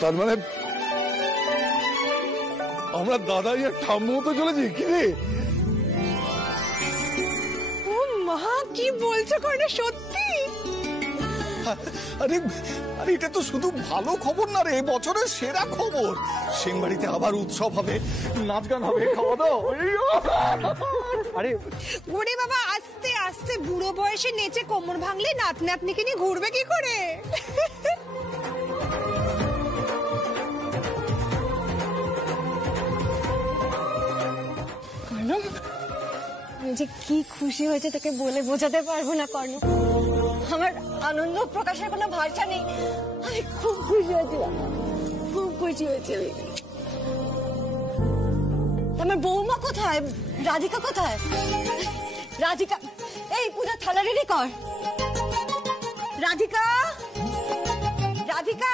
তার মানে আমরা দাদাই আর ঠাম্মু তো চলেছি কি রে? ও মা, কি বলছো কর্ণা, সত্যি? আরে আরে এটা তো শুধু ভালো খবর না রে, বছরের সেরা খবর। সিংবাড়িতে আবার উৎসব হবে, নাচ গান হবে, খাওয়া দাওয়া। আরে ওরে বাবা, আস্তে আস্তে বুড়ো বয়সে নেচে কোমর ভাঙলে নাতনি আপনিকে নিয়ে ঘুরবে কি করে? কর্ণ, আমি যে কি খুশি হয়েছে তোকে বলে বোঝাতে পারবো না কর্ণ। আমার আনন্দ প্রকাশের কোনো ভাষা নেই। আমি খুব খুশি হয়েছি, খুব খুশি হয়েছি। আমার বৌমা কোথায়? রাধিকা কোথায়? রাধিকা, এই পূজা থালা রেডি কর। রাধিকা, রাধিকা,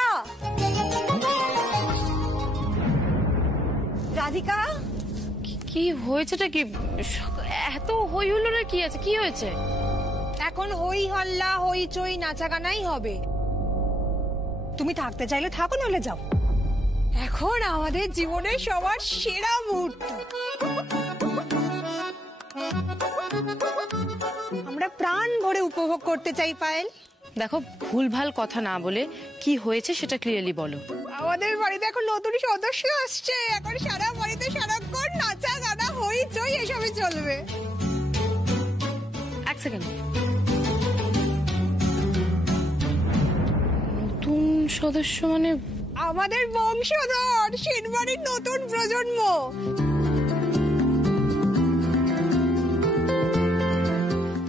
রাধিকা। কি হয়েছেটা কি? এত হই হুল্লোড়ের কি আছে? কি হয়েছে? এখন হই হল্লা হইচই নাচা গানাই হবে। তুমি থাকতে চাইলে থাকো, নইলে যাও। এখন আমাদের জীবনের সবার সেরা মুহূর্ত। আমরা প্রাণ ভরে উপভোগ করতে চাই পায়েল। দেখো, ভুলভাল কথা না বলে কি হয়েছে সেটা ক্লিয়ারলি বলো। আমাদের বাড়িতে এখন নতুন সদস্য আসছে, এখন সারা বাড়িতে সারাক্ষণ নাচা গানা হইচই এসবই চলবে। এক সেকেন্ড, নতুন সদস্য মানে? আমাদের বংশধর, সেনবাড়ির নতুন প্রজন্ম।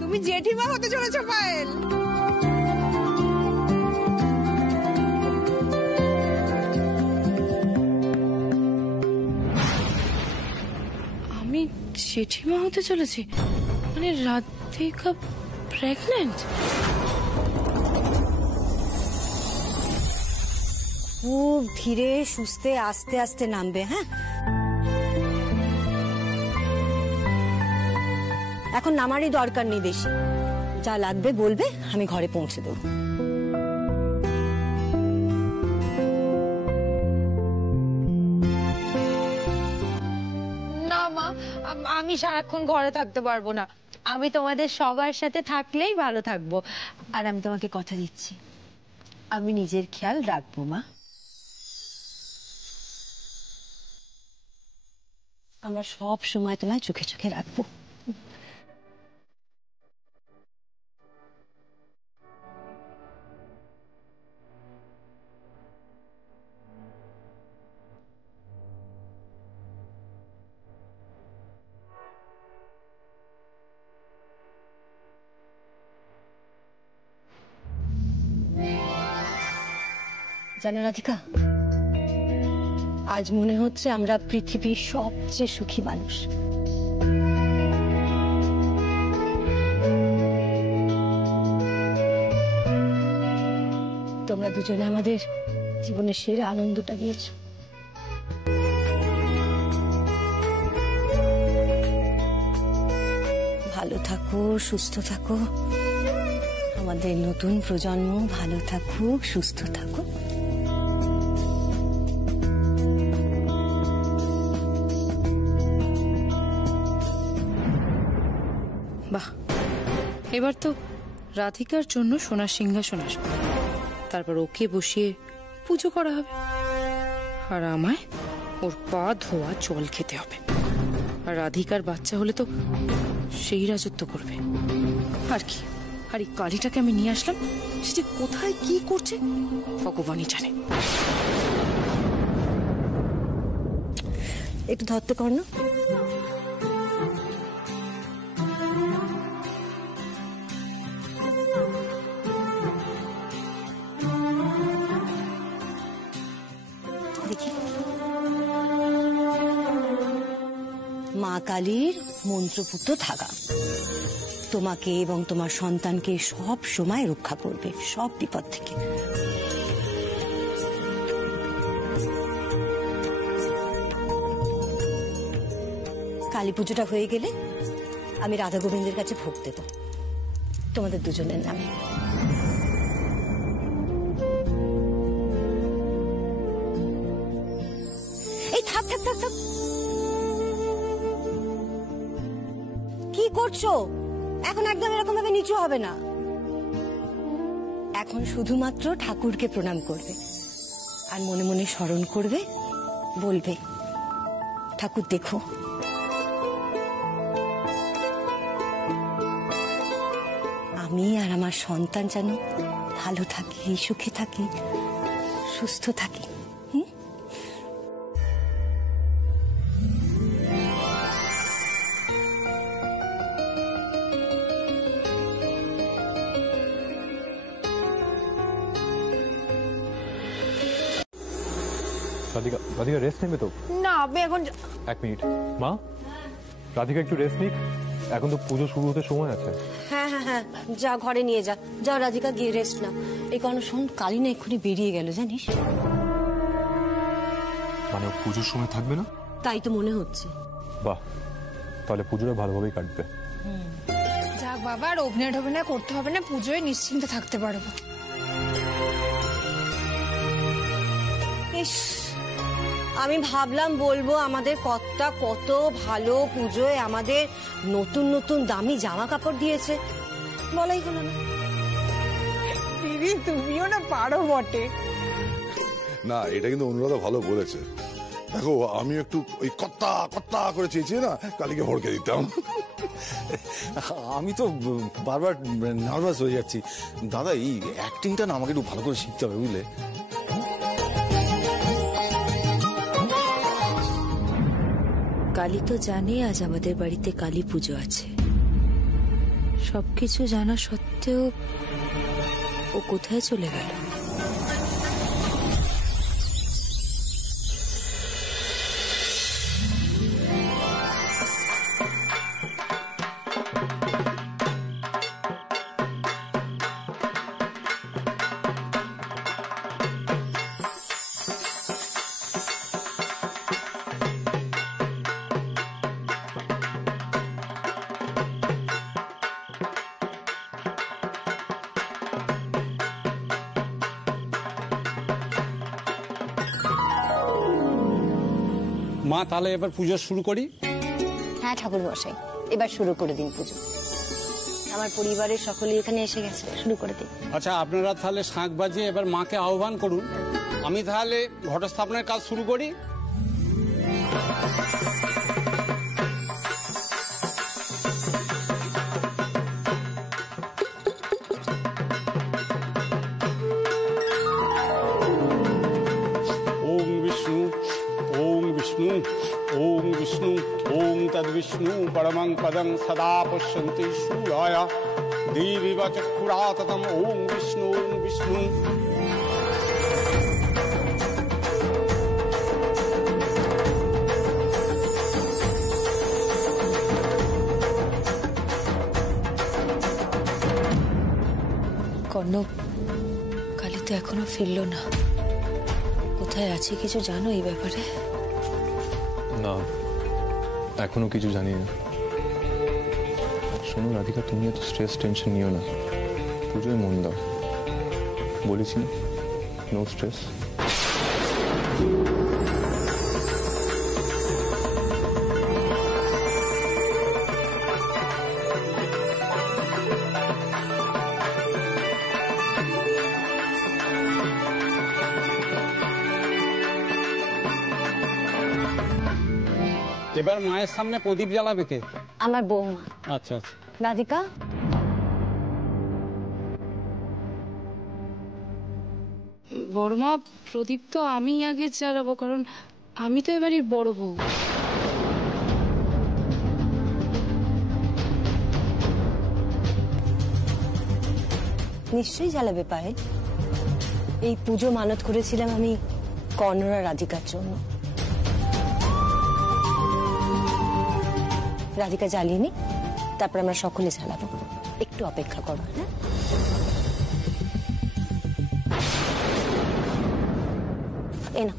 তুমি জেঠিমা হতে চলেছ পায়েল। আমি জেঠিমা হতে চলেছি? মানে রাধিকা প্রেগন্যান্ট? খুব ধীরে সুস্থে আস্তে আস্তে নামবে, হ্যাঁ? এখন নামারই দরকার নেই বেশি। যা লাগবে বলবে, আমি ঘরে পৌঁছে দেবো। না মা, আমি সারাক্ষণ ঘরে থাকতে পারবো না। আমি তোমাদের সবার সাথে থাকলেই ভালো থাকবো। আর আমি তোমাকে কথা দিচ্ছি, আমি নিজের খেয়াল রাখবো মা। আমরা সব সময় তোমায় চোখে চোখে রাখবো। জানো রাধিকা, আজ মনে হচ্ছে আমরা পৃথিবীর সবচেয়ে সুখী মানুষ। তোমরা দুজনে আমাদের জীবনের সেরা আনন্দটা দিয়েছো। ভালো থাকো, সুস্থ থাকো। আমাদের নতুন প্রজন্ম ভালো থাকুক, সুস্থ থাকুক। বাহ, এবার তো রাধিকার জন্য সোনার সিংহাসন আসবে, তারপর ওকে বসিয়ে পুজো করা হবে, আর আমায় ওর পা ধোয়া জল খেতে হবে। আর রাধিকার বাচ্চা হলে তো সেই রাজত্ব করবে। আর কি, আর এই কালীটাকে আমি নিয়ে আসলাম, সে যে কোথায় কি করছে ভগবানই জানে। একটু ধরতে কর না। দেখি, মা কালীর মন্ত্রপুত থাকা তোমাকে এবং তোমার সন্তানকে সব সময় রক্ষা করবে সব বিপদ থেকে। কালী পুজোটা হয়ে গেলে আমি রাধা গোবিন্দের কাছে ভোগ দেব। তোমাদের দুজনের নামে। এই থাক থাক থাক থাক, কি করছো? এখন একদম এরকম ভাবে নিচু হবে না। এখন শুধুমাত্র ঠাকুরকে প্রণাম করবে আর মনে মনে স্মরণ করবে, বলবে ঠাকুর দেখো আমি আর আমার সন্তান যেন ভালো থাকি, সুখে থাকি, সুস্থ থাকি। রাধিকা, রাধিকা রেস্ট নেবে তো? না আমি এখন 1 মিনিট মা, রাধিকা একটু রেস্ট নিক, এখন তো পুজো শুরু হতে সময় আছে। হ্যাঁ হ্যাঁ হ্যাঁ, যা ঘরে নিয়ে যা, যাও রাধিকা গিয়ে রেস্ট না। এই কারণে শোন, কালী না এক্ষুনি বেরিয়ে গেল জানিস। মানে পুজোর সময় থাকবে না? তাই তো মনে হচ্ছে। বাহ, তাহলে পুজোটা ভালোভাবেই কাটবে। যাক বাবা, আর অভিনয় করতে হবে না, পুজোয় নিশ্চিন্তে থাকতে পারবো। ইস, আমি ভাবলাম বলবো আমাদের কর্তা কত ভালো পুজোয় আমাদের নতুন নতুন দামি জামা কাপড় দিয়েছে, বলাই হলো না। দিদি তুমিও না পারো বটে। না, এটা কিন্তু অনুরাধা ভালো বলেছে। দেখো, আমি একটু ওই কত্তা কত্তা করে চেয়েছি না, কালীকে ভড়কে দিতাম। আমি তো বারবার নার্ভাস হয়ে যাচ্ছি দাদা। এই অ্যাক্টিংটা না আমাকে একটু ভালো করে শিখতে হবে, বুঝলে? কালী তো জানে আজ আমাদের বাড়িতে কালী পুজো আছে। সবকিছু জানা সত্ত্বেও ও কোথায় চলে গেল? মা, তাহলে এবার পুজো শুরু করি। হ্যাঁ ঠাকুর মশাই, এবার শুরু করে দিন পুজো। আমার পরিবারের সকলেই এখানে এসে গেছে, শুরু করে দিন। আচ্ছা, আপনারা তাহলে শাঁখ বাজিয়ে এবার মাকে আহ্বান করুন। আমি তাহলে ঘটস্থাপনের কাজ শুরু করি। ওম বিষ্ণু, ওম বিষ্ণু, ওম বিষ্ণু, ওম তদ্বিষ্ণু পরমং পদং সদা পশ্যন্তি শূরায় দেবীব চক্ষুরাততম। ওম বিষ্ণু, ওম বিষ্ণু। কর্ণব, কালী তো এখনো ফিরল না। কোথায় আছে কিছু জানো এই ব্যাপারে? না, এখনো কিছু জানি না। শোনো রাধিকা, তুমি এত স্ট্রেস টেনশন নিও না, পুজোয় মন দাও। বলেছি না, নো স্ট্রেস। এবার মায়ের সামনে প্রদীপ জ্বালাবে কে? আমার বৌমা। আচ্ছা আচ্ছা। রাধিকা, বড়মা, প্রদীপ তো আমি আগে জ্বালাবো, কারণ আমি তো এবারই বড় বউ। নিশ্চয়ই জ্বালাবে পায়েল। এই পুজো মানত করেছিলাম আমি কর্ণরা রাধিকার জন্য। রাধিকা জ্বালিয়ে, তারপর আমরা সকলে জ্বালাবো। একটু অপেক্ষা করো। হ্যাঁ, এ না,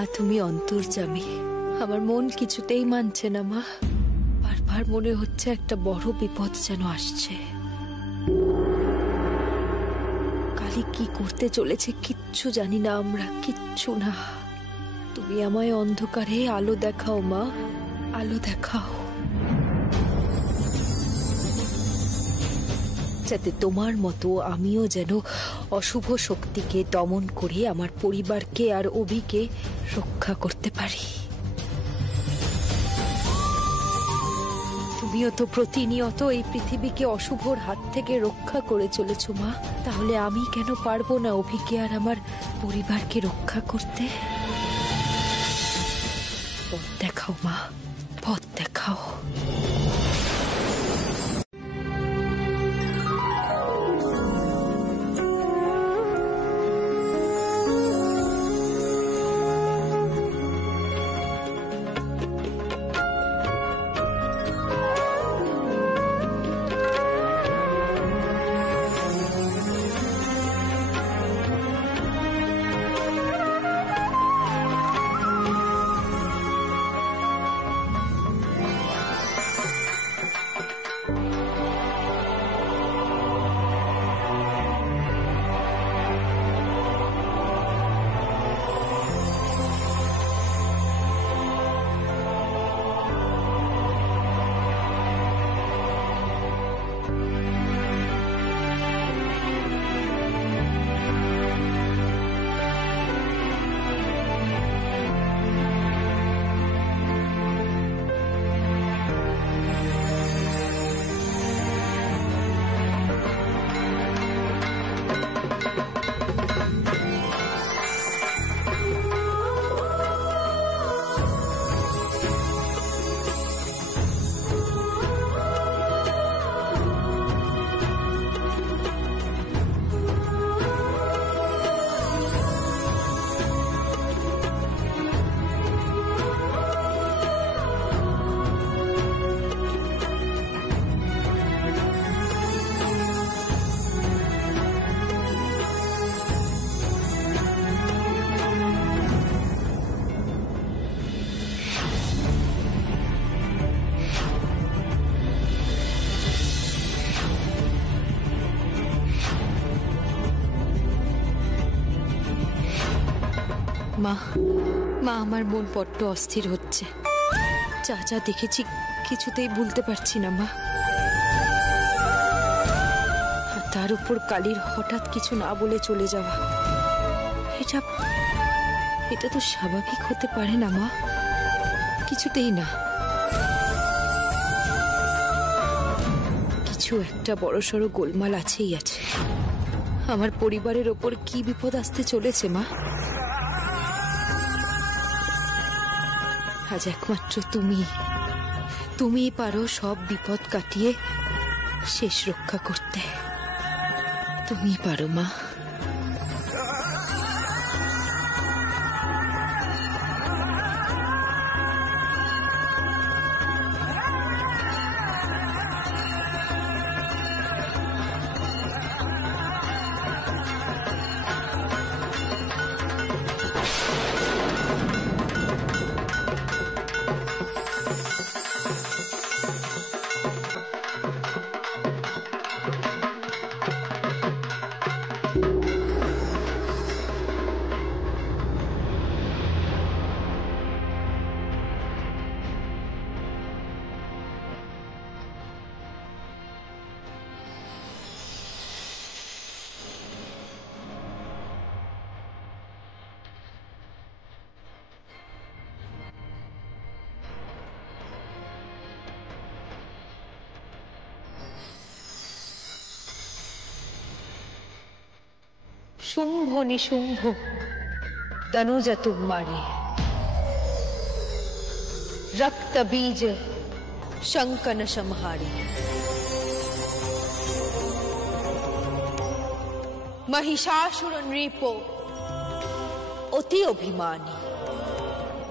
মা তুমি অন্তর্যামী, আমার মন কিছুতেই মানছে না মা। বারবার মনে হচ্ছে একটা বড় বিপদ যেন আসছে। কালী কি করতে চলেছে কিচ্ছু জানি না আমরা, কিচ্ছু না। তুমি আমায় অন্ধকারে আলো দেখাও মা, আলো দেখাও, যাতে তোমার মতো আমিও যেন অশুভ শক্তিকে দমন করে আমার পরিবারকে আর অভিকে রক্ষা করতে পারি। তুমিও তো প্রতিনিয়ত এই পৃথিবীকে অশুভর হাত থেকে রক্ষা করে চলেছ মা, তাহলে আমি কেন পারবো না অভিকে আর আমার পরিবারকে রক্ষা করতে? পথ দেখাও মা, পথ দেখাও। মা, মা আমার মন বড্ড অস্থির হচ্ছে। যা যা দেখেছি কিছুতেই ভুলতে পারছি না মা। আর তার উপর কালীর হঠাৎ কিছু না বলে চলে যাওয়া, এটা তো স্বাভাবিক হতে পারে না মা, কিছুতেই না। কিছু একটা বড়সড় গোলমাল আছেই আছে। আমার পরিবারের ওপর কি বিপদ আসতে চলেছে মা? আজ একমাত্র তুমি পারো সব বিপদ কাটিয়ে শেষ রক্ষা করতে। তুমি পারো মা। शुंभ निशुंभ तनुज तुम्हारे, रक्त बीज शंकन संहारे, महिषासुर नृपो अति अभिमानी,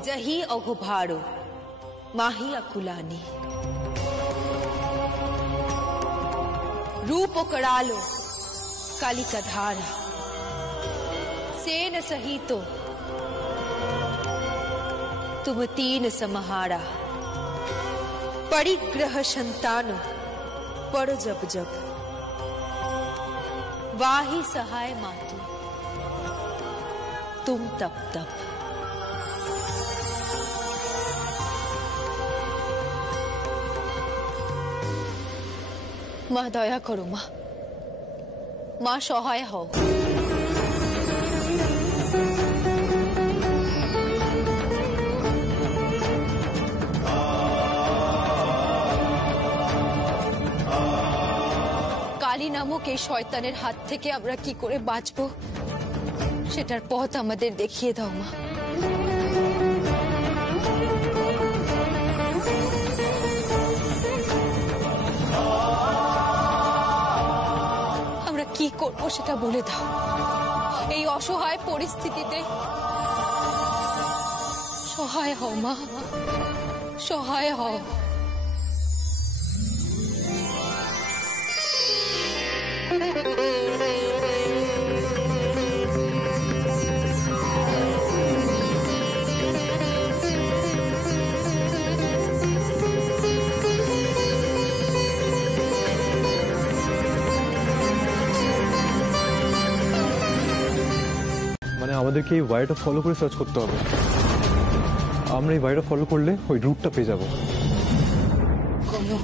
जही अघोभारो माही अकुलानी, रूप करालो कालिका धारा, सेन सहितो तुम तीन समहारा, परिग्रह संतान पड़ जब जब, वाही सहाय मातु तुम तब तब। মা দয়া করো মা, মা সহায় হও। কালী নামক এই শয়তানের হাত থেকে আমরা কি করে বাঁচবো সেটার পথ আমাদের দেখিয়ে দাও মা। আমরা কি করবো সেটা বলে দাও। এই অসহায় পরিস্থিতিতে সহায় হও মা, সহায় হও। মানে আমাদেরকে এই ওয়াইটা ফলো করে সার্চ করতে হবে। আমরা এই ওয়াইটা ফলো করলে ওই রুটটা পেয়ে যাবো। কোনো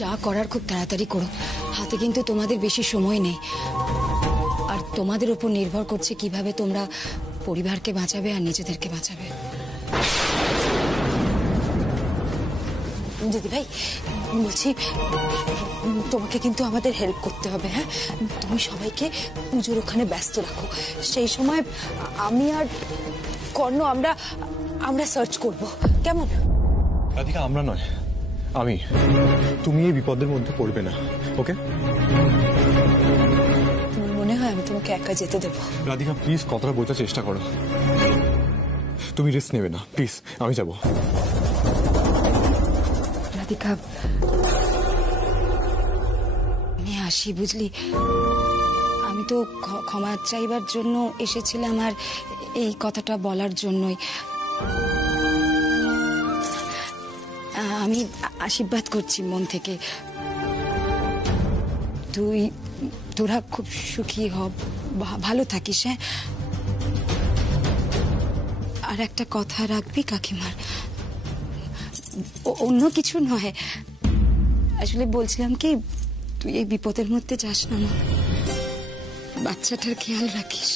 যা করার খুব তাড়াতাড়ি করো, হাতে কিন্তু তোমাদের বেশি সময় নেই। আর তোমাদের উপর নির্ভর করছে কিভাবে তোমরা পরিবারকে বাঁচাবে আর নিজেদেরকে বাঁচাবে। দিদি ভাই বলছি, তোমাকে কিন্তু আমাদের হেল্প করতে হবে। হ্যাঁ, তুমি সবাইকে পুজোর ওখানে ব্যস্ত রাখো। সেই সময় আমি আর কর্ণ আমরা সার্চ করব, কেমন? রাধিকা, আমরা নয়, আমি। তুমি এই বিপদের মধ্যে পড়বে না, ওকে? তোমার মনে হয় আমি তোমাকে একা যেতে দেবো? রাধিকা প্লিজ কথাটা বোঝার চেষ্টা করো। তুমি রিস্ক নেবে না, প্লিজ। আমি যাব। রাধিকা, আমি আসি, বুঝলি? আমি তো ক্ষমা চাইবার জন্য এসেছিলাম, আর এই কথাটা বলার জন্যই। আমি আশীর্বাদ করছি মন থেকে, তোরা খুব সুখী হব, ভালো থাকিস। হ্যাঁ, আর একটা কথা রাখবি কাকিমার, অন্য কিছু নয়। আসলে বলছিলাম কি, তুই এই বিপদের মধ্যে যাস না মা, বাচ্চাটার খেয়াল রাখিস।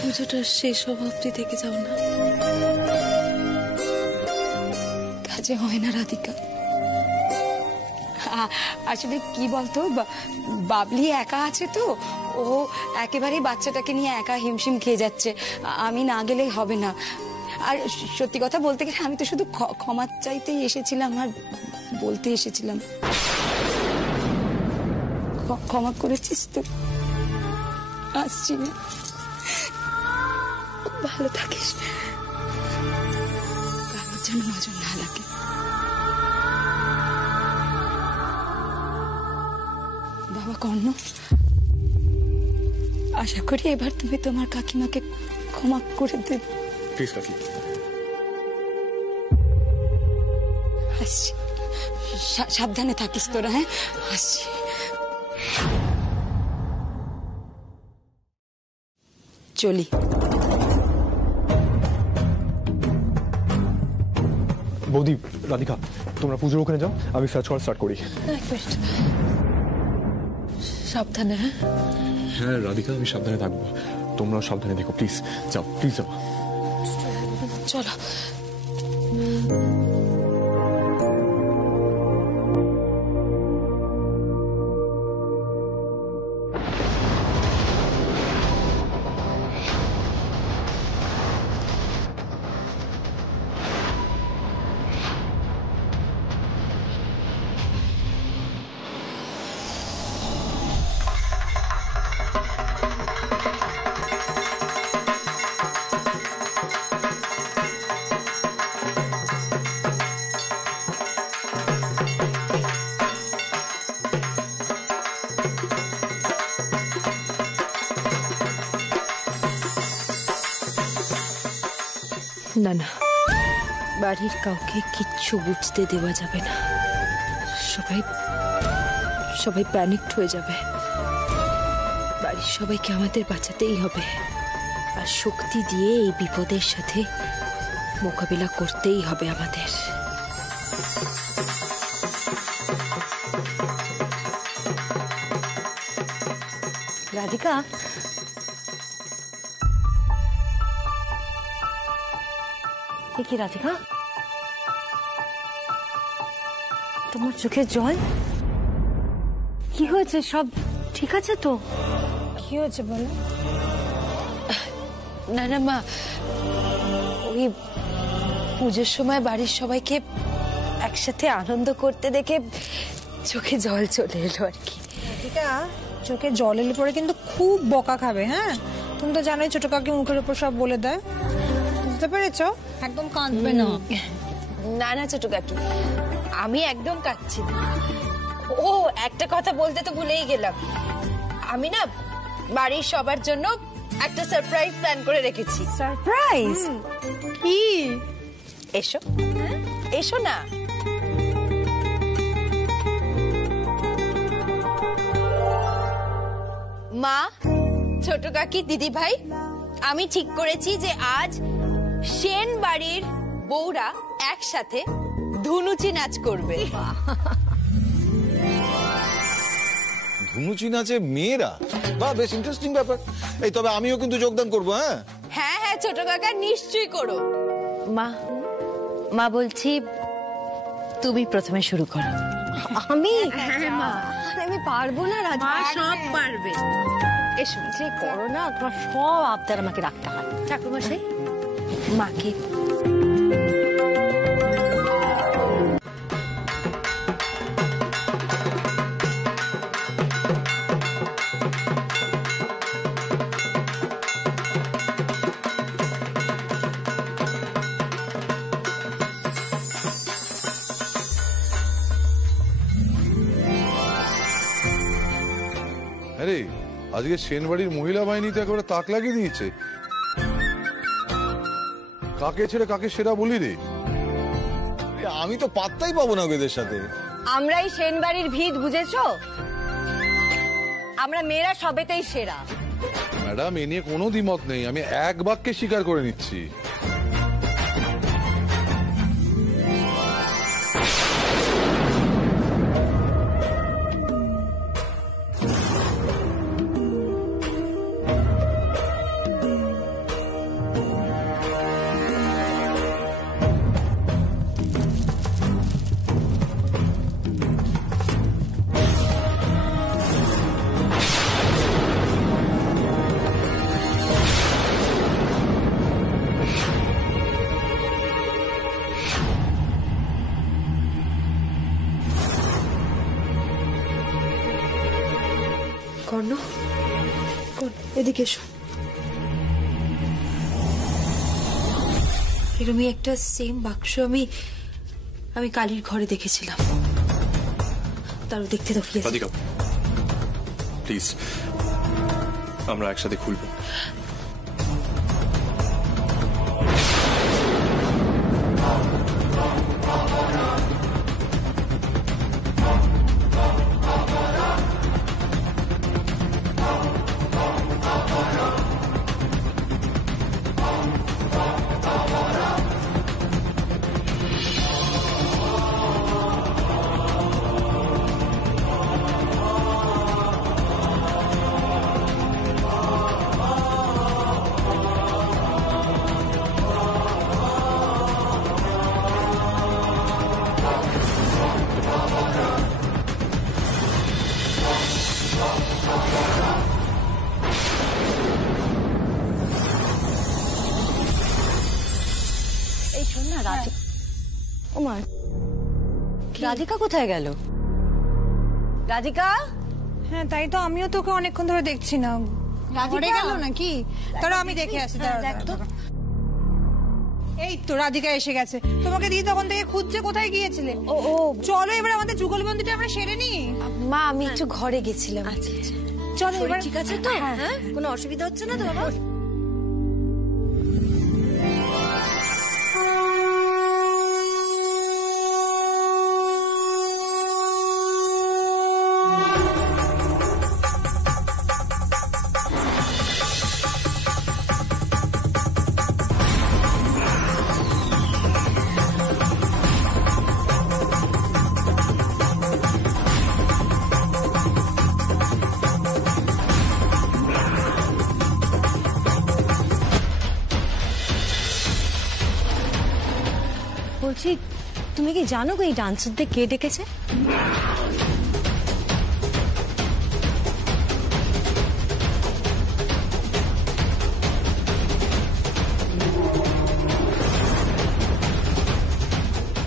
পুজোটা শেষ হওয়া অবধি থেকে যাও না। কাজে হয় না রাধিকা। আসলে কি বলতো, বাবলি একা আছে তো, ও একেবারেই বাচ্চাটাকে নিয়ে একা হিমশিম খেয়ে যাচ্ছে। আমি না গেলেই হবে না। আর সত্যি কথা বলতে গেলে আমি তো শুধু ক্ষমা চাইতেই এসেছিলাম আর বলতে এসেছিলাম। ক্ষমা করেছিস তো? আসছি না, ভালো থাকিস, আমার যেন নজর না লাগে। বাবা কর্ণ, আশা করি এবার তুমি তোমার কাকিমাকে ক্ষমা করে দেবে। প্লিজ কাকি। আসছি, সাবধানে থাকিস তোরা। হ্যাঁ, আসছি। চলি। বৌদি, রাধিকা, তোমরা পুজোর ওখানে যাও, আমি সার্চ করা স্টার্ট করি। সাবধানে। হ্যাঁ হ্যাঁ রাধিকা, আমি সাবধানে থাকবো, তোমরাও সাবধানে দেখো। প্লিজ যাও, প্লিজ যাও। চলো। না না, বাড়ির কাউকে কিচ্ছু বুঝতে দেওয়া যাবে না। সবাই সবাই প্যানিকড হয়ে যাবে। বাড়ির সবাইকে আমাদের বাঁচাতেই হবে, আর শক্তি দিয়ে এই বিপদের সাথে মোকাবিলা করতেই হবে আমাদের। রাধিকা, কি রাধিকা, তোমার চোখে জল? কি হয়েছে? সব ঠিক আছে তো? কি হয়েছে বলো? না না মা, ওই পুজোর সময় বাড়ির সবাইকে একসাথে আনন্দ করতে দেখে চোখে জল চলে এলো আর কি। রাধিকা, চোখে জল এলে পরে কিন্তু খুব বকা খাবে। হ্যাঁ, তুমি তো জানোই ছোট কাকি মুখের উপর সব বলে দেয়। বুঝতে পেরেছো? একদম কাঁদবে না। না না ছোট কাকি, আমি একদম কাঁদছি না। ও একটা কথা বলতে তো ভুলেই গেলাম, আমি না বাড়ির সবার জন্য একটা সারপ্রাইজ প্ল্যান করে রেখেছি। সারপ্রাইজ? কি? এসো এসো না। মা, ছোট কাকি, দিদি ভাই, আমি ঠিক করেছি যে আজ সেন বাড়ির বউরা একসাথে ধুনুচি নাচ করবে। ধুনুচি নাচে মেয়েরা? বাহ, বেশ ইন্টারেস্টিং ব্যাপার। এই তবে আমিও কিন্তু যোগদান করবো। হ্যাঁ হ্যাঁ হ্যাঁ ছোট কাকা, নিশ্চয়ই করো। মা, মা বলছি তুমি প্রথমে শুরু করো। আমি? মা, আমি পারবো না রাধিকা। সব পারবে। এসো, যে করো না, তোমার সব আবদার আমাকে রাখতে হয়। ঠাকুরমশাই, মাকে আরে আজকে সেনবাড়ির মহিলা বাহিনীতে একেবারে তাক লাগিয়ে দিয়েছে। কাকে ছেড়ে কাকে সেরা বলি রে? আমি তো পাত্তাই পাবো না এদের সাথে। আমরাই সেনবাড়ির ভিত, বুঝেছো? আমরা মেয়েরা সবেতেই সেরা। ম্যাডাম, এ নিয়ে কোনো দ্বিমত নেই, আমি এক বাক্যে স্বীকার করে নিচ্ছি। কর্ণ, এদিকে এসো। এরকমই একটা সেম বাক্স আমি কালীর ঘরে দেখেছিলাম। তারও দেখতে তো রাধিকা, প্লিজ আমরা একসাথে খুলবো। এই শোন না, রাধিকা। ওমা, রাধিকা কোথায় গেল? রাধিকা? হ্যাঁ, তাই তো আমিও তোকে অনেকক্ষণ ধরে দেখছি না। ঘরে গেল নাকি? তাহলে আমি দেখে আসি। দেখ তো। এই তো রাধিকা এসে গেছে। তোমাকে দিয়ে তখন থেকে খুঁজছে, কোথায় গিয়েছিলে? ও ও, চলো এবার আমাদের যুগলবন্দিটা আমরা সেরে নি। মা, আমি একটু ঘরে গেছিলাম। আচ্ছা আচ্ছা, চলো এবার। ঠিক আছে তো? হ্যাঁ, কোনো অসুবিধা হচ্ছে না তো বাবা? বলছি তুমি কি জানো এই ডান্সারদের কে ডেকেছে?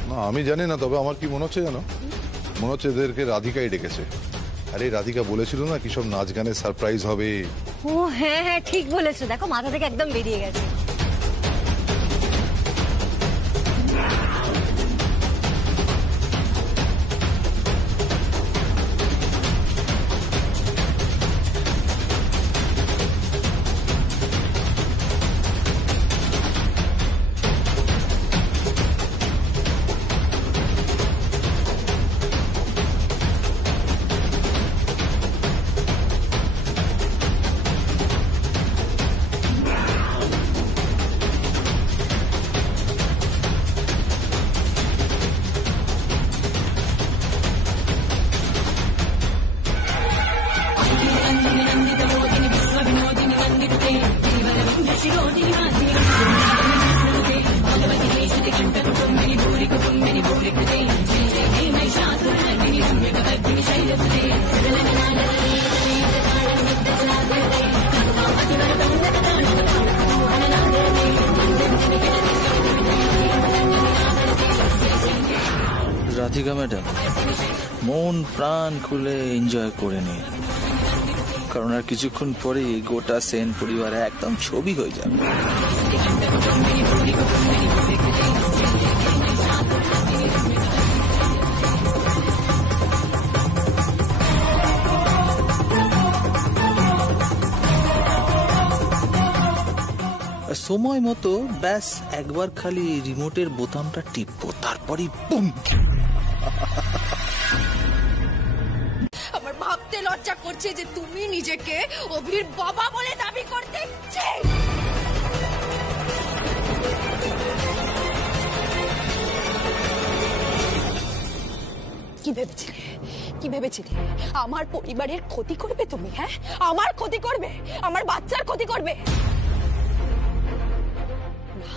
না আমি জানি না, তবে আমার কি মনে হচ্ছে জানো, মনে হচ্ছে এদেরকে রাধিকাই ডেকেছে। আরে রাধিকা বলেছিল না কি সব নাচ গানের সারপ্রাইজ হবে। ও হ্যাঁ হ্যাঁ ঠিক বলেছো, দেখো মাথা থেকে একদম বেরিয়ে গেছে। রাধিকা ম্যাডাম মন প্রাণ খুলে এনজয় করে নিন, কারণ আর কিছুক্ষণ পরে গোটা সেন পরিবার একদম ছবি হয়ে যাবে। সময় মতো ব্যাস একবার খালি রিমোটের বোতামটা টিপবো, তারপরই বুম। আমার ভাবতে লজ্জা করছে যে তুমি নিজেকে অভির বাবা বলে দাবি করতে। কি ভেবেছিলে, কি ভেবেছিলে আমার পরিবারের ক্ষতি করবে তুমি? হ্যাঁ আমার ক্ষতি করবে, আমার বাচ্চার ক্ষতি করবে? না,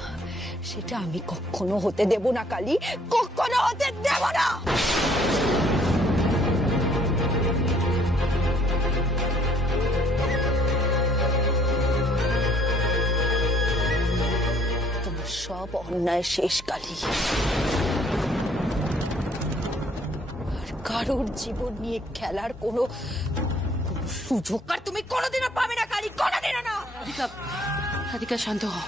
সেটা আমি কখনো হতে দেব না কালী, কখনো হতে দেব না। তোমার সব অন্যায় শেষ কালী, আর কারোর জীবন নিয়ে খেলার কোনো সুযোগ আর তুমি কোনোদিনও পাবে না কালী, কোনোদিনও না। রাধিকা শান্ত হও।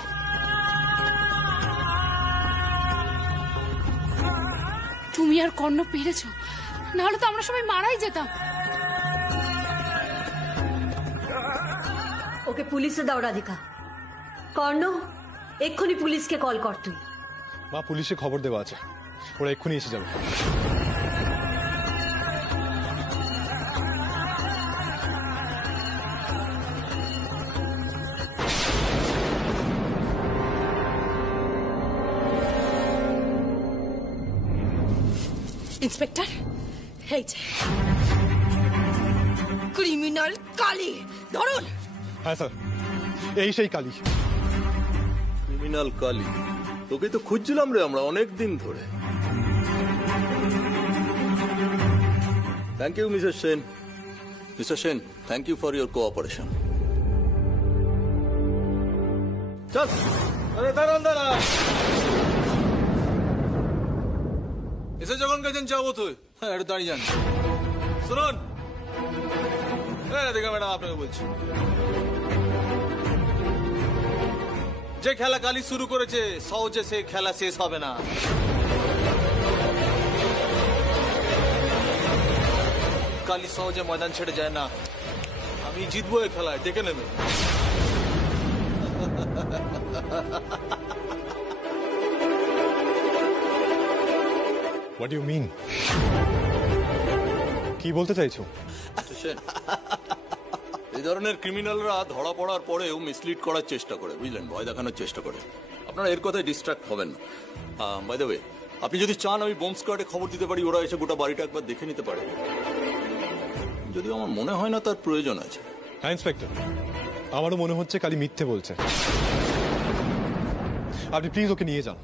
তুমি আর কর্ণ পেরেছ, নাহলে তো আমরা সবাই মারাই যেতাম। ওকে পুলিশে দাও রাধিকা। কর্ণ এক্ষুনি পুলিশকে কল কর তুই। মা পুলিশে খবর দেওয়া আছে, ওরা এক্ষুনি এসে যাবে। ইন্সপেক্টর, এই যে ক্রিমিনাল কালী, ধরুন। হ্যাঁ স্যার, এই সেই কালী। ক্রিমিনাল কালী, তোকে তো খুঁজছিলাম রে আমরা অনেক দিন ধরে। Thank you mister Sen. Mister Sen, thank you for your cooperation. চল, আরে দাঁড়ান দাঁড়ান, এসে যখন গেছেন যাবো তুই। হ্যাঁ একটু দাঁড়িয়ে যান। শুনুন, রাধিকা ম্যাডাম আপনাকে বলছি, যে খেলা কালী শুরু করেছে সহজে সে খেলা শেষ হবে না। কালী সহজে ময়দান ছেড়ে যায় না। আমি জিতবো এই খেলায়, দেখে নেবে। What do you mean? কি বলতে চাইছো? এই ধরনের ক্রিমিনালরা ধরা পড়ার পরেও মিসলিড করার চেষ্টা করে, বুঝলেন, ভয় দেখানোর চেষ্টা করে। আপনারা এর কথায় ডিস্ট্রাক্ট হবেন না। বাই দ্য ওয়ে, আপনি যদি চান আমি বোম স্কোয়াডে খবর দিতে পারি, ওরা এসে গোটা বাড়িটা একবার দেখে নিতে পারে। যদিও আমার মনে হয় না তার প্রয়োজন আছে। হ্যাঁ ইন্সপেক্টর, আমারও মনে হচ্ছে কালী মিথ্যে বলছে। আপনি প্লিজ ওকে নিয়ে যান।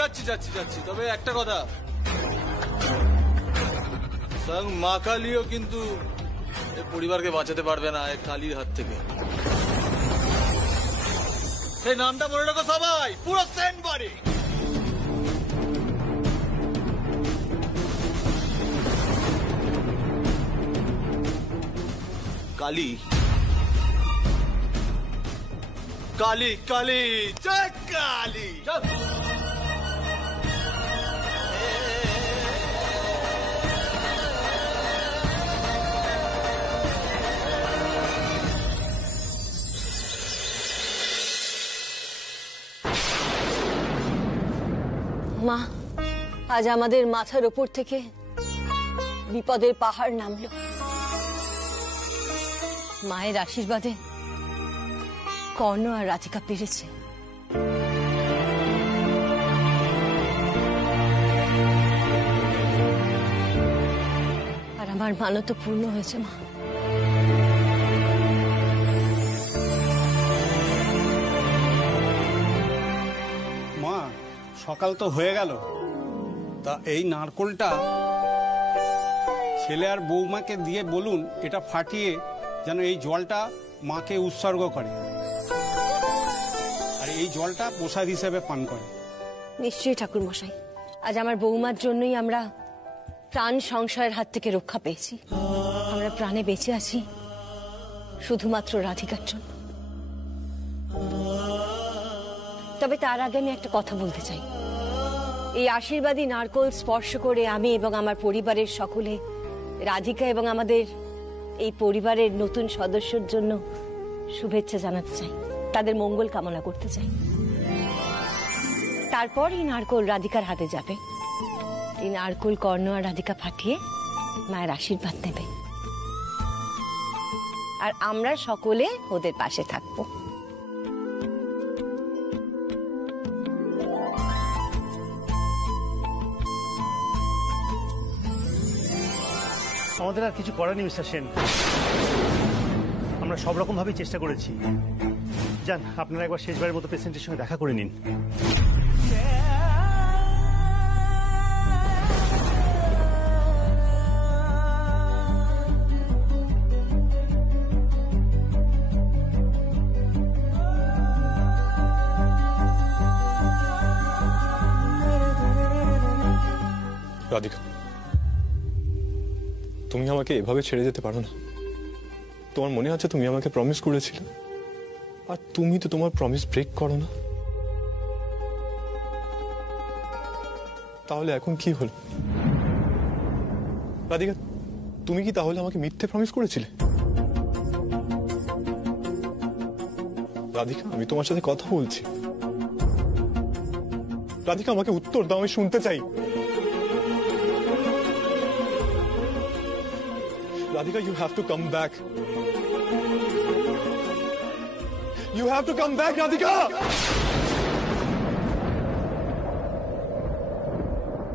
যাচ্ছি যাচ্ছি যাচ্ছি, তবে একটা কথা, স্বয়ং মা কালীও কিন্তু এই পরিবারকে বাঁচাতে পারবে না এই কালীর হাত থেকে। সেই নামটা মনে রাখো সবাই, পুরো সেন্ট বাড়ি। কালী কালী কালী, জয় কালী। মা, আজ আমাদের মাথার ওপর থেকে বিপদের পাহাড় নামলো। মায়ের আশীর্বাদে কর্ণ আর রাধিকা পেরেছে। আর আমার মানত পূর্ণ হয়েছে মা। মা, সকাল তো হয়ে গেল, তা এই নারকোলটা ছেলে আর বৌমাকে দিয়ে বলুন এটা ফাটিয়ে যেন এই জলটা মাকে উৎসর্গ করে, আর এই জলটা প্রসাদ হিসেবে পান করে। নিশ্চয়ই ঠাকুর মশাই, আজ আমার বৌমার জন্যই আমরা প্রাণ সংশয়ের হাত থেকে রক্ষা পেয়েছি। আমরা প্রাণে বেঁচে আছি শুধুমাত্র রাধিকার জন্য। তবে তার আগে আমি একটা কথা বলতে চাই। এই আশীর্বাদী নারকোল স্পর্শ করে আমি এবং আমার পরিবারের সকলে রাধিকা এবং আমাদের এই পরিবারের নতুন সদস্যর জন্য শুভেচ্ছা জানাতে চাই, তাদের মঙ্গল কামনা করতে চাই। তারপর এই নারকোল রাধিকার হাতে যাবে। এই নারকোল কর্ণ আর রাধিকা ফাটিয়ে মায়ের আশীর্বাদ নেবে, আর আমরা সকলে ওদের পাশে থাকবো। আমাদের আর কিছু করার নেই মিস্টার সেন, আমরা সব রকম ভাবেই চেষ্টা করেছি। যান, আপনারা একবার শেষবারের মতো পেশেন্টের সঙ্গে দেখা করে নিন। রাধিকা, তুমি আমাকে এভাবে ছেড়ে যেতে পারো না। তোমার মনে আছে তুমি আমাকে প্রমিস করেছিলে, আর তুমি তো তোমার প্রমিস ব্রেক করো না। তাহলে এখন কি হলো? রাধিকা, তুমি কি তাহলে আমাকে মিথ্যে প্রমিস করেছিলে? রাধিকা, আমি তোমার সাথে কথা বলছি। রাধিকা, আমাকে উত্তর দাও, আমি শুনতে চাই। Radhika, you have to come back. You have to come back, Radhika!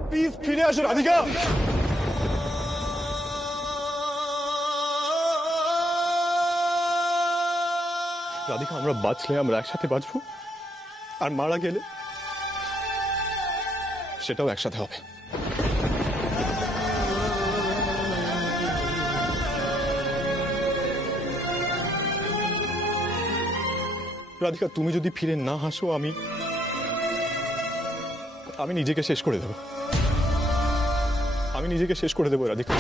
Please, ফিরে আসো, Radhika! Radhika, আমরা বাঁচলে আমরা একসাথে বাঁচবো, আর মারা গেলে সেটাও একসাথে হবে। রাধিকা, তুমি যদি ফিরে না হাসো, আমি নিজেকে শেষ করে দেব। আমি নিজেকে শেষ করে দেবো রাধিকা।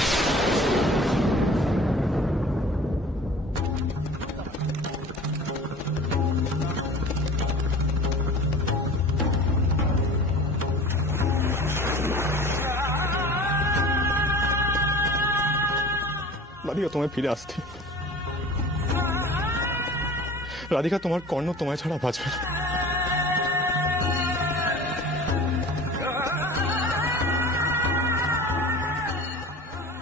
রাধিকা, তোমায় ফিরে আসতে। রাধিকা, তোমার কর্ণ তোমায় ছাড়া বাঁচবে না।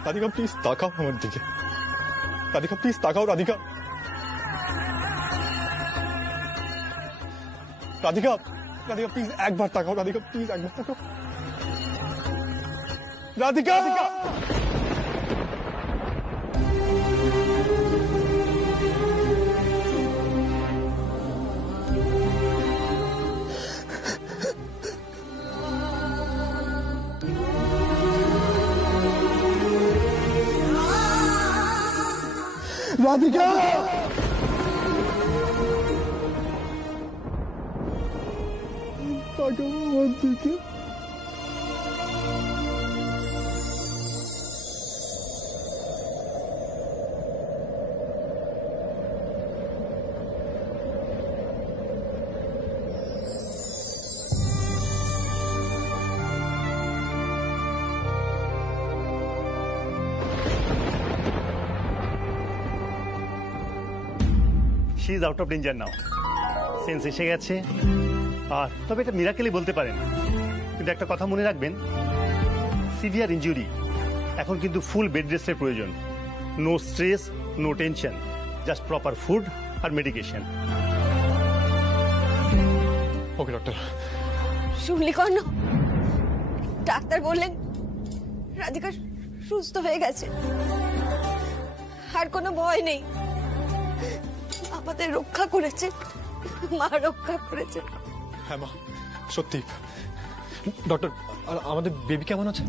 রাধিকা, প্লিজ তাকাও আমার দিকে। রাধিকা, প্লিজ তাকাও। রাধিকা, রাধিকা, রাধিকা, প্লিজ একবার তাকাও। রাধিকা, প্লিজ একবার তাকাও। রাধিকা, রাধিকা তাকাও আমার দিকে। She is out of danger now, sense এসে গেছে। আর তবে এটা মিরাকেলই বলতে পারেন, কিন্তু একটা কথা মনে রাখবেন, সিভিয়ার ইনজুরি, এখন কিন্তু ফুল বেড রেস্টের প্রয়োজন। No stress, no tension, just proper food আর মেডিকেশন। Okay doctor. শুনলি কর্ণ, ডাক্তার বললেন রাধিকা সুস্থ হয়ে গেছে, আর কোনো ভয় নেই। আমাদের রক্ষা করেছে, মা রক্ষা করেছে। হ্যাঁ মা, সত্যি। ডক্টর, আর আমাদের বেবি কেমন আছে?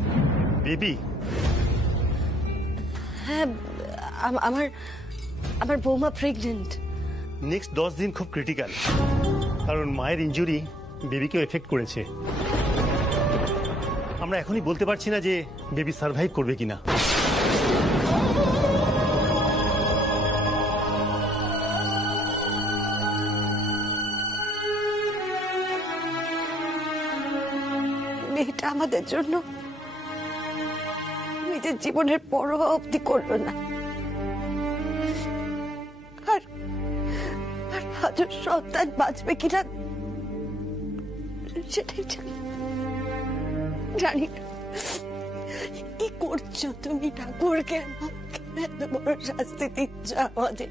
বেবি? হ্যাঁ, আমার বৌমা প্রেগনেন্ট। নেক্সট 10 দিন খুব ক্রিটিক্যাল, কারণ মায়ের ইনজুরি বেবিকেও এফেক্ট করেছে। আমরা এখনই বলতে পারছি না যে বেবি সার্ভাইভ করবে কিনা। মেয়েটা আমাদের জন্য নিজের জীবনের পরোয়া অবধি করলো না, আর আজও সন্তান বাঁচবে কিনা সেটাই জানি না। কি করছো তুমি ঠাকুরকে? এত বড় শাস্তি দিচ্ছ আমাদের।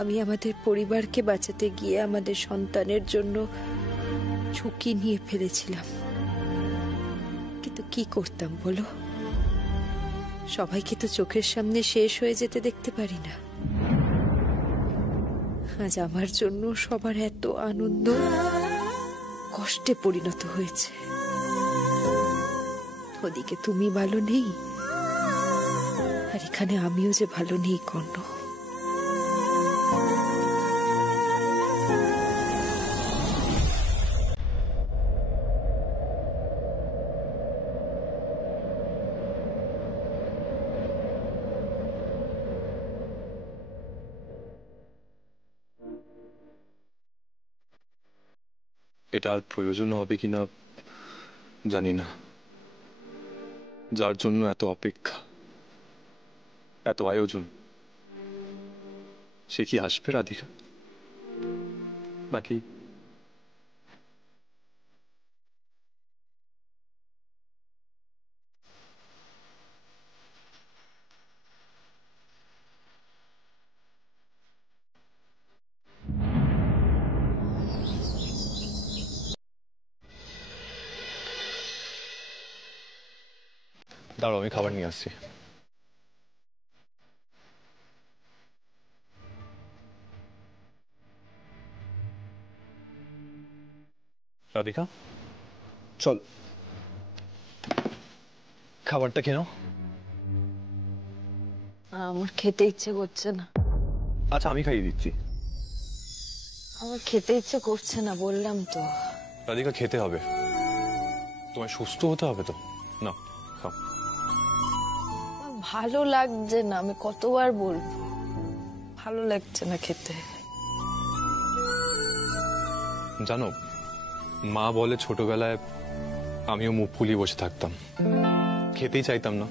আমি আমাদের পরিবারকে বাঁচাতে গিয়ে আমাদের সন্তানের জন্য ঝুঁকি নিয়ে ফেলেছিলাম, কিন্তু কি করতাম বলো? সবাইকে তো চোখের সামনে শেষ হয়ে যেতে দেখতে পারি না। আজ আমার জন্য সবার এত আনন্দ কষ্টে পরিণত হয়েছে। ওদিকে তুমি ভালো নেই, আর এখানে আমিও যে ভালো নেই কর্ণ। এটা আর প্রয়োজন হবে কিনা জানি না। যার জন্য এত অপেক্ষা, এত আয়োজন, সে কি আসবে রাধিকা? নাকি দাঁড়াও, আমি খাবার নিয়ে আসছি। রাধিকা চল, খাবারটা খেয়ে নাও। আমার খেতে ইচ্ছে করছে না। আচ্ছা, আমি খাইয়ে দিচ্ছি। আমার খেতে ইচ্ছে করছে না, বললাম তো। রাধিকা, খেতে হবে, তোমায় সুস্থ হতে হবে তো। না, খাও। ভালো লাগছে না, আমি কতবার বলবো, ভালো লাগছে না খেতে। জানো, মা বলে ছোটবেলায় আমিও মুখ ফুলিয়ে বসে থাকতাম, খেতেই চাইতাম না।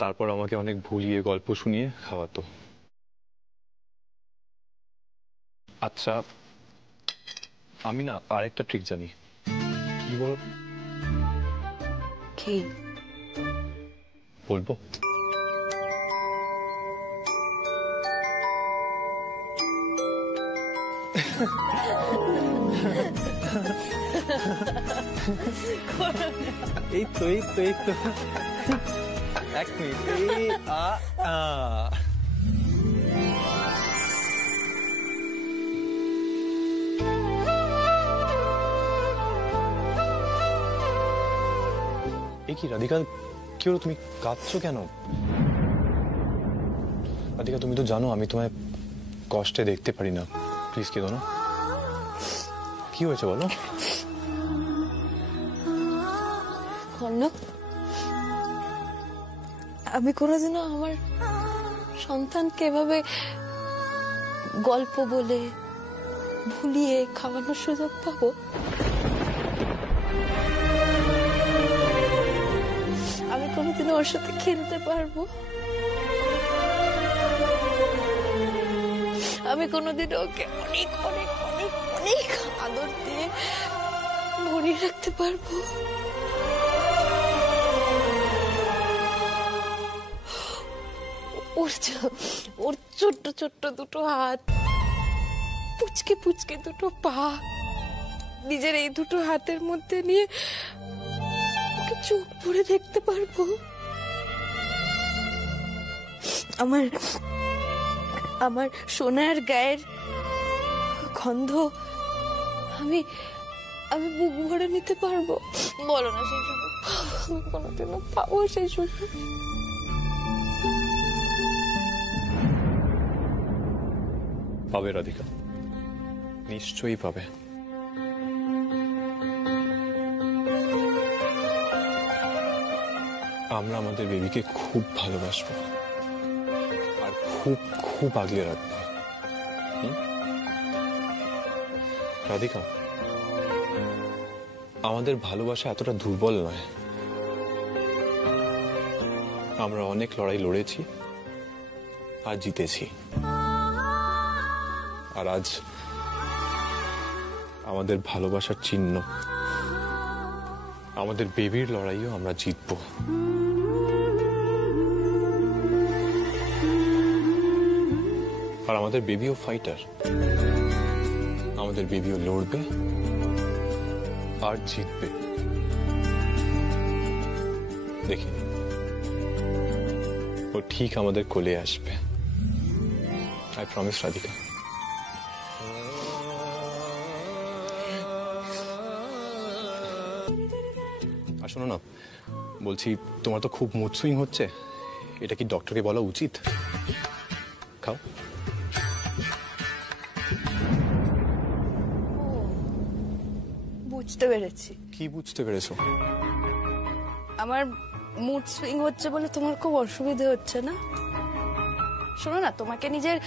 তারপর আমাকে অনেক ভুলিয়ে গল্প শুনিয়ে খাওয়াতো। আচ্ছা, আমি না আরেকটা ট্রিক জানি। কি বল? কি বলবো? এই তো এক মিনিট। এ কি রাধিকা, কি হলো, তুমি কাঁদছো কেন? রাধিকা তুমি তো জানো আমি তোমায় কষ্টে দেখতে পারি না, প্লিজ কেঁদো না। কি হয়েছে বলো? কর্ণব, আমি কোনোদিনও আমার সন্তানকে এভাবে গল্প বলে ভুলিয়ে খাওয়ানোর সুযোগ পাবো? আমি কোনোদিনও ওর সাথে খেলতে পারবো? আমি কোনোদিন ওকে অনেক অনেক অনেক অনেক আদর দিয়ে ভরিয়ে রাখতে পারবো? ওর ছোট্ট ছোট্ট দুটো হাত, পুচকে পুচকে দুটো পা নিজের এই দুটো হাতের মধ্যে নিয়ে ওকে চোখ ভরে দেখতে পারবো? আমার সোনার গায়ের গন্ধ আমি বুক ভরে নিতে পারবো? বলো না সেই সুযোগ আমি কোনোদিনও পাবো? সেই সুযোগ পাবে রাধিকা, নিশ্চয়ই পাবে। আমরা আমাদের বেবিকে খুব ভালোবাসবো আর খুব খুব আগলে রাখবো। রাধিকা, আমাদের ভালোবাসা এতটা দুর্বল নয়। আমরা অনেক লড়াই লড়েছি আর জিতেছি, আর আজ আমাদের ভালোবাসার চিহ্ন আমাদের বেবির লড়াইও আমরা জিতবো। আর আমাদের বেবিও ফাইটার, আমাদের বেবিও লড়বে আর জিতবে। দেখি ও ঠিক আমাদের কোলে আসবে। I promise Radhika. আর শোনো না, বলছি তোমার তো খুব মুড সুইং হচ্ছে, এটা কি ডক্টরকে বলা উচিত? খাও। বুঝতে পেরেছি। কি বুঝতে পেরেছো? আমার মুড সুইং হচ্ছে বলে তোমার খুব অসুবিধে হচ্ছে না? শোনো না, তোমাকে নিজের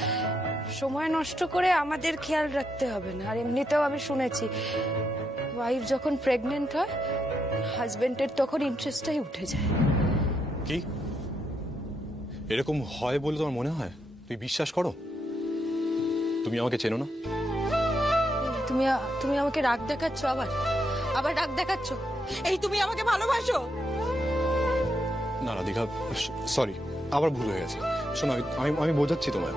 সময় নষ্ট করে আমাদের খেয়াল রাখতে হবে না। আর এমনিতেও আমি শুনেছি ওয়াইফ যখন প্রেগনেন্ট হয় হাজবেন্ডের তখন ইন্টারেস্টটাই উঠে যায়। কি এরকম হয় বলে তোমার মনে হয়? তুমি বিশ্বাস করো? তুমি আমাকে চেনো না? তুমি আমাকে রাগ দেখাচ্ছ, আবার রাগ দেখাচ্ছ? এই তুমি আমাকে ভালোবাসো? না রাধিকা, সরি, আবার ভুল হয়ে গেছে। শোনো, আমি বোঝাচ্ছি তোমায়।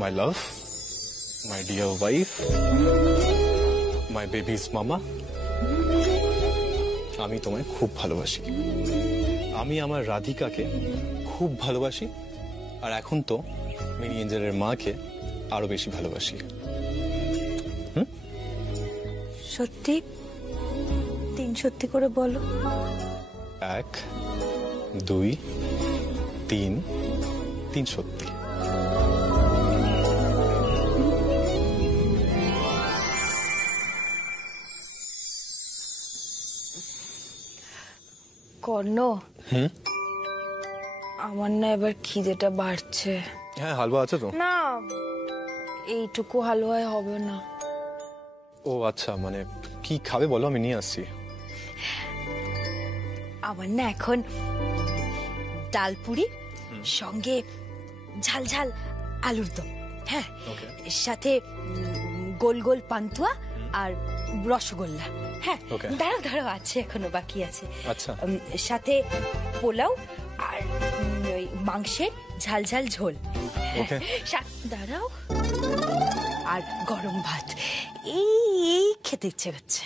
My love, my dear wife, my baby's mama, আমি তোমায় খুব ভালোবাসি। আমি আমার রাধিকাকে খুব ভালোবাসি, আর এখন তো মেরি এঞ্জেলের মাকে আরো বেশি ভালোবাসি। সত্যি? 3 সত্যি করে বলো। 1 2 3, 3 সত্যি। কর্ণ, আমার না এবার খিদেটা বাড়ছে। হ্যাঁ, হালুয়া আছে তো? না, এইটুকু হালুয়ায় হবে না। ও আচ্ছা, মানে কি খাবে বলো, আমি নিয়ে আসছি। আমার না এখন ডালপুরি সঙ্গে ঝাল ঝাল আলুর দম, হ্যাঁ, এর সাথে গোল গোল পান্তুয়া আর রসগোল্লা। হ্যাঁ, দাঁড়াও আছে, এখনো বাকি আছে। আচ্ছা, সাথে পোলাও আর ওই মাংসের ঝাল ঝাল ঝোল। দাঁড়াও, আর গরম ভাত। এই খেতে ইচ্ছে করছে।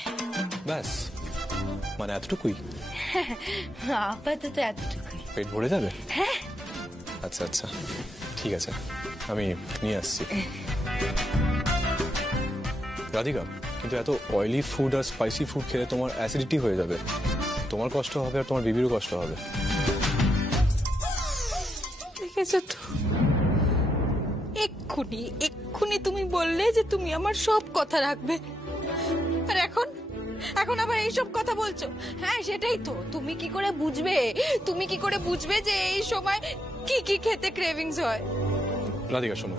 ব্যাস, মানে এতটুকুই? আপাতত এতটুকুই। পেট ভরে যাবে? হ্যাঁ। আচ্ছা আচ্ছা, ঠিক আছে, আমি নিয়ে আসছি। রাধিকা, কিন্তু এত অয়েলি ফুড আর স্পাইসি ফুড খেলে তোমার অ্যাসিডিটি হয়ে যাবে, তোমার কষ্ট হবে আর তোমার বেবিরও কষ্ট হবে। ঠিক আছে তো, এক্ষুনি তুমি বললে যে তুমি আমার সব কথা রাখবে, আর এখন আবার এইসব কথা বলছো। হ্যাঁ সেটাই তো, তুমি কি করে বুঝবে যে এই সময় কি কি খেতে ক্রেভিংস হয়। রাধিকা শোনো,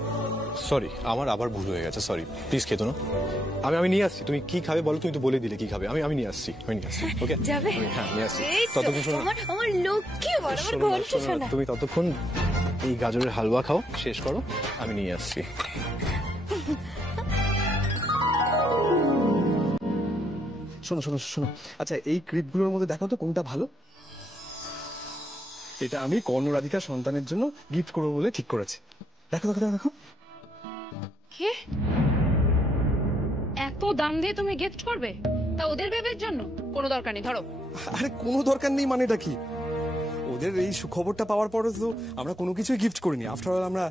সরি আমার আবার ভুল হয়ে গেছে, সরি, প্লিজ খেতো না। আমি নিয়ে আসছি, তুমি কি খাবে বলো, তুমি তো বলে দিলে কি খাবে, আমি নিয়ে আসছি, ওকে যাবে? হ্যাঁ নিয়ে আসছি। ততক্ষণ শোনো, আমার লক্ষ্মী বল, আমার ঘন্টা শোনা। তুমি ততক্ষণ এই গাজরের হালুয়া খাও, শেষ করো, আমি নিয়ে আসছি। শোনো শোনো শোনো, আচ্ছা এই ক্লিপগুলোর মধ্যে দেখো তো কোনটা ভালো। এটা আমি কর্ণ রাধিকার সন্তানের জন্য গিফট করবো বলে ঠিক করেছি। দেখো দেখো দেখো। কে এত দাম দিয়ে তুমি গিফট করবে, তা ওদের বেবির জন্য? কোনো দরকার নেই, ধরো। আরে কোনো দরকার নেই মানেটা কি? ওদের এই সুখবরটা পাওয়ার পরে তো আমরা কোনো কিছুই গিফট করিনি। আফটার অল আমরা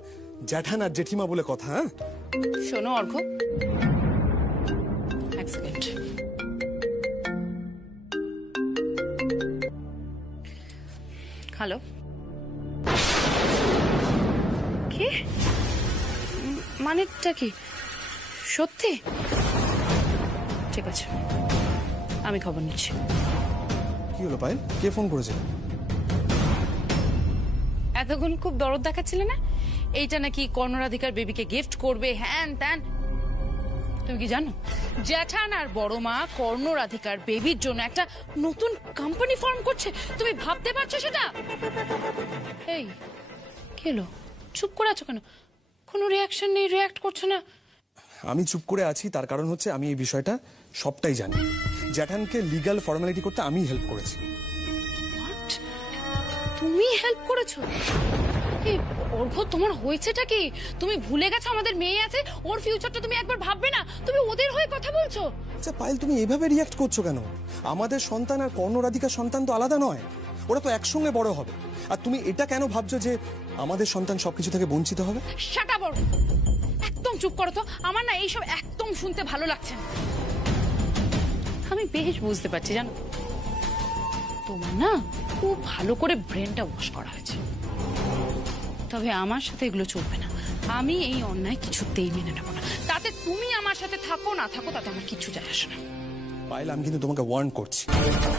জ্যাঠান আর জেঠিমা বলে কথা। হ্যাঁ শোনো অর্ঘ্য, এক সেকেন্ড। হ্যালো, কি মানেটা কি? সত্যি? ঠিক আছে, আমি খবর নিচ্ছি। কি হলো পায়েল, কে ফোন করেছে? এতক্ষণ খুব দরদ দেখাচ্ছিলে না, এইটা নাকি কর্ণ রাধিকার বেবিকে গিফট করবে, হ্যান ত্যান। তুমি কি জানো, জ্যাঠান আর বড় মা কর্ণ রাধিকার বেবির জন্য একটা নতুন কোম্পানি ফর্ম করছে? তুমি ভাবতে পারছো সেটা? এই কি হলো, চুপ করে আছো কেন? কোনো রিয়াকশন নেই, রিয়াক্ট করছো না। আমি চুপ করে আছি তার কারণ হচ্ছে আমি এই বিষয়টা সবটাই জানি। জ্যাঠানকে লিগ্যাল ফর্মালিটি করতে আমি হেল্প করেছি। তুমি হেল্প করেছো? এই অর্ঘ্য, তোমার হয়েছেটা কি? তুমি ভুলে গেছো আমাদের মেয়ে আছে, ওর ফিউচারটা তুমি একবার ভাববে না? তুমি ওদের হয়ে কথা বলছো। আচ্ছা পায়েল, তুমি এভাবে রিয়াক্ট করছো কেন? আমাদের সন্তান আর কর্ণ রাধিকার সন্তান তো আলাদা নয়, ওরা তো একসঙ্গে বড় হবে। আর তুমি এটা কেন ভাবছো যে আমাদের সন্তান সবকিছু থেকে বঞ্চিত হবে? শাট আপ অর্ঘ্য, একদম চুপ করো তো। আমার না এইসব একদম শুনতে ভালো লাগছে না। আমি বেশ বুঝতে পারছি, জানো তোমার না খুব ভালো করে ব্রেনটা ওয়াশ করা হয়েছে, তবে আমার সাথে এগুলো চলবে না। আমি এই অন্যায় কিছুতেই মেনে নেব না। তাতে তুমি আমার সাথে থাকো না থাকো তাতে আমার কিছু যায় আসে না। পায়েল, আমি কিন্তু তোমাকে ওয়ার্ন করছি,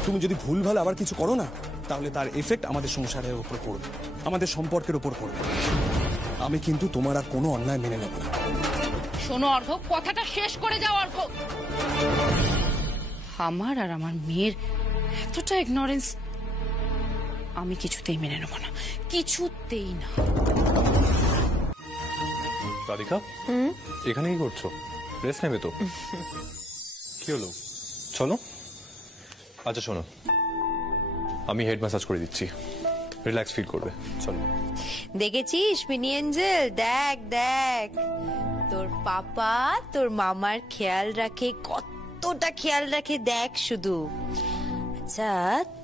তুমি যদি ভুলভাল আবার কিছু করো না, তাহলে তার এফেক্ট আমাদের সংসারের উপর পড়বে, আমাদের সম্পর্কের উপর পড়বে। আমি কিন্তু তোমার আর কোনো অন্যায় মেনে নেব না। শোনো অর্ঘ্য, কথাটা শেষ করে যাও অর্ঘ্য। আমার আর আমার মেয়ের এতটা ইগনোরেন্স আমি কিছুতেই মেনে নেব না, কিছুতেই না। রাধিকা, এখানে কি করছো? রেস্ট নেবে তো? কি হলো, চলো। আচ্ছা শোনো, আমি হেড ম্যাসাজ করে দিচ্ছি, রিল্যাক্স ফিল করবে, চলো। দেখেছিস মিনি এঞ্জেল, দেখ দেখ তোর পাপা তোর মামার খেয়াল রাখে, কতটা খেয়াল রাখে দেখ শুধু। আচ্ছা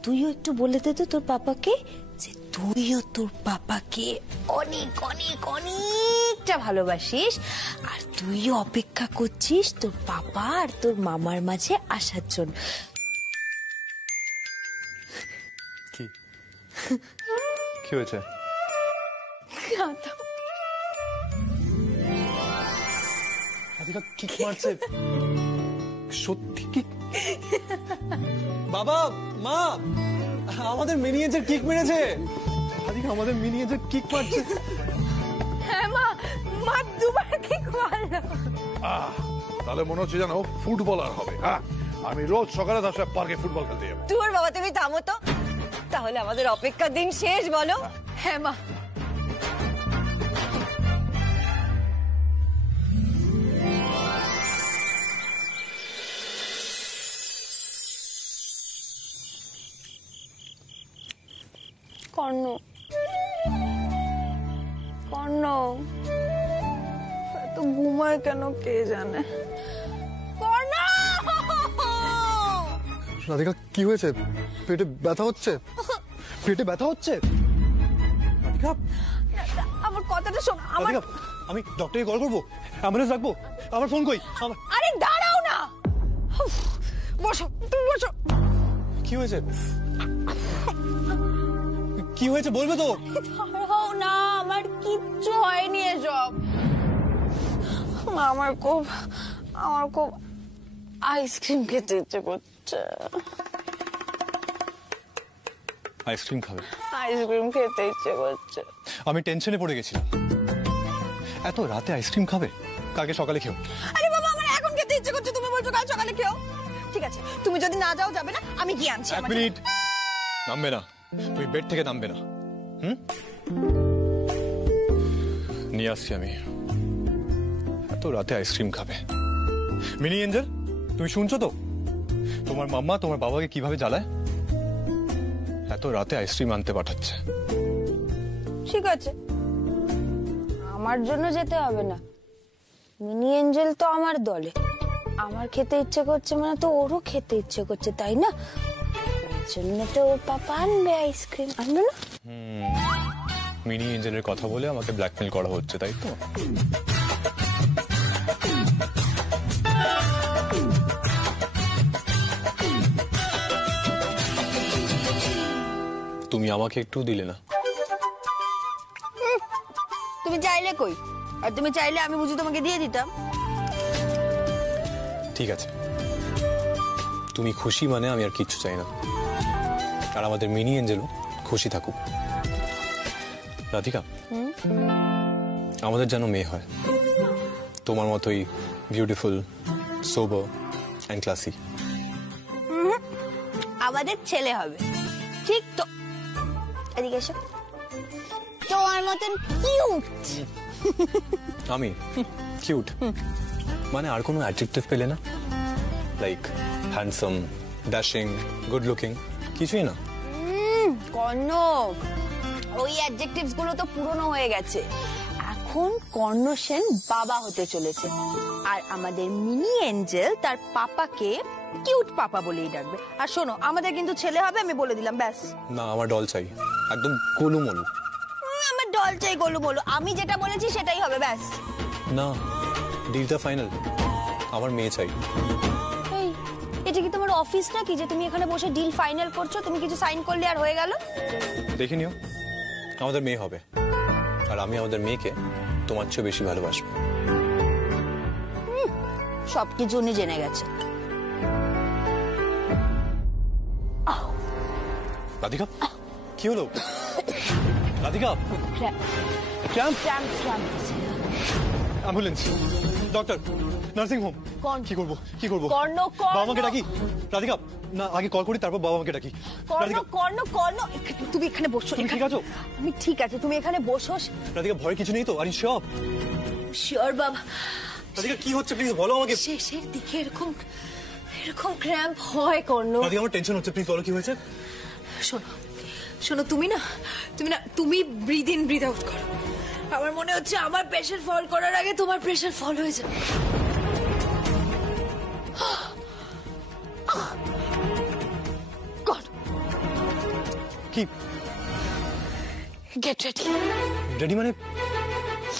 তুইও একটু বলে দে তো তোর পাপাকে যে তুইও তোর পাপাকে অনেক অনেক অনেকটা ভালোবাসিস, আর তুইও অপেক্ষা করছিস তোর পাপা আর তোর মামার মাঝে আসার জন্য। কি কি হয়েছে? রাধিকা কিক মারছে, সত্যি কি? বাবা মা, আমাদের মিনিয়েচার কিক মেরেছে। রাধিকা আমাদের মিনিয়েচার কিক মারছে। হ্যাঁ মা, মা দুবার কিক মারলো। তাহলে মনে হচ্ছে জানো ফুটবলার হবে। হ্যাঁ, আমি রোজ সকালে 10টায় পার্কে ফুটবল খেলতে যাবো। তোর বাবা তুমি থামো তো, তাহলে আমাদের অপেক্ষার দিন শেষ বলো। হ্যাঁ মা। কর্ণ, কর্ণ এত ঘুমায় কেন কে জানে। কর্ণ! রাধিকা কি হয়েছে? পেটে ব্যথা হচ্ছে? পেটে ব্যথা হচ্ছে? রাধিকা, আমার কথাটা শোন। রাধিকা, আমি ডক্টরকে কল করবো, অ্যাম্বুলেন্স ডাকবো, আমার ফোন কই? আরে দাঁড়াও বসো, তুমি বসো। কি হয়েছে? কি হয়েছে বলবে তো? দাঁড়াও না, আমার কিচ্ছু হয়নি এসব। আমার খুব আইসক্রিম খেতে ইচ্ছে করছে। আইসক্রিম খাবে? আইসক্রিম খেতে ইচ্ছে করছে। আমি টেনশনে পড়ে গেছিলাম। এত রাতে আইসক্রিম খাবে? কালকে সকালে খেও। আরে বাবা, আমার এখন খেতে ইচ্ছে করছে, তুমি বলছো কাল সকালে খেও। ঠিক আছে, তুমি যদি না যাও যাবে না, আমি গিয়ে আনছি। এক মিনিট, নামবে না, তুমি বেড থেকে নামবে না। নিয়ে আসছি আমি। এত রাতে আইসক্রিম খাবে? মিনি এঞ্জেল, তুমি শুনছো তো? তোমার মাম্মা তোমার বাবাকে কিভাবে জ্বালায়? এত রাতে আইসক্রিম আনতে পাঠাচ্ছে। ঠিক আছে, আমার জন্য যেতে হবে না। মিনি এঞ্জেল তো আমার দলে। আমার খেতে ইচ্ছে করছে মানে তো ওরও খেতে ইচ্ছে করছে, তাই না? ওর জন্য তো ওর পাপা আনবে আইসক্রিম, আনবে না? মিনি এঞ্জেলের কথা বলে আমাকে ব্ল্যাকমেল করা হচ্ছে, তাই তো? তুমি আমাকে একটু দিলে না। তুমি চাইলে কই, আর তুমি চাইলে আমি বুঝি তোমাকে দিয়ে দিতাম। ঠিক আছে, তুমি খুশি মানে আমি আর কিচ্ছু চাই না। আর আমাদের মিনি এঞ্জেলও খুশি থাকুক। রাধিকা, আমাদের যেন মেয়ে হয়, তোমার মতোই বিউটিফুল, সোবার এন্ড ক্লাসি। আমাদের ছেলে হবে, ঠিক তো? এদিকে এসো, তোমার মতন কিউট। আমি কিউট মানে আর কোনো অ্যাডজেক্টিভ পেলে না? Like handsome, dashing, good looking, কিছুই না? কর্ণ, ওই অ্যাডজেক্টিভস গুলো তো পুরনো হয়ে গেছে। এখন কর্ণ সেন বাবা হতে চলেছে, আর আমাদের মিনি এঞ্জেল তার পাপাকে কিউট পাপা বলেই ডাকবে। আর শোনো, আমাদের কিন্তু ছেলে হবে, আমি বলে দিলাম, ব্যাস। না, আমার ডল চাই, একদম গোলুমলু। আমার ডল চাই গোলুমলু, আমি যেটা বলেছি সেটাই হবে, ব্যাস। না, ডিলটা ফাইনাল, আমার মেয়ে চাই। এই, এটা কি তোমার অফিস নাকি যে তুমি এখানে বসে ডিল ফাইনাল করছো? তুমি কিছু সাইন করলে আর হয়ে গেল? দেখে নিও, আমাদের মেয়ে হবে, আর আমি আমাদের মেয়েকে তোমার চেয়ে বেশি ভালোবাসবো। সবকিছু উনি জেনে গেছে। রাধিকা, কি হলো? Radhika, ambulance, doctor, nursing home. কি করবো, কি করবো? বাবা মাকে ডাকি? রাধিকা, না, আগে কল করি, তারপর বাবা মাকে ডাকি। কর্ণ, তুমি এখানে বসো। তুমি ঠিক আছো? আমি ঠিক আছে, তুমি এখানে বসো। রাধিকা, ভয়ের কিছু নেই তো? আর সব শিওর বাবা। রাধিকা, কি হচ্ছে প্লিজ বলো আমাকে। শেষের দিকে এরকম ক্র্যাম্প হয় কর্ণ। রাধিকা, আমার টেনশন হচ্ছে, প্লিজ বলো কি হয়েছে। শোনো, তুমি ব্রিথ ইন ব্রিথ আউট করো। আমার মনে হচ্ছে আমার প্রেশার ফল করার আগে তোমার প্রেশার ফল হয়ে যাবে। কি? Get ready. রেডি মানে?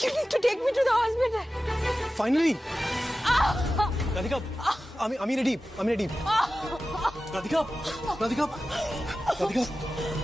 You need to take me to the hospital. Finally Radhika, আমি রেডি, রাধিকা, রাধিকা, রাধিকা।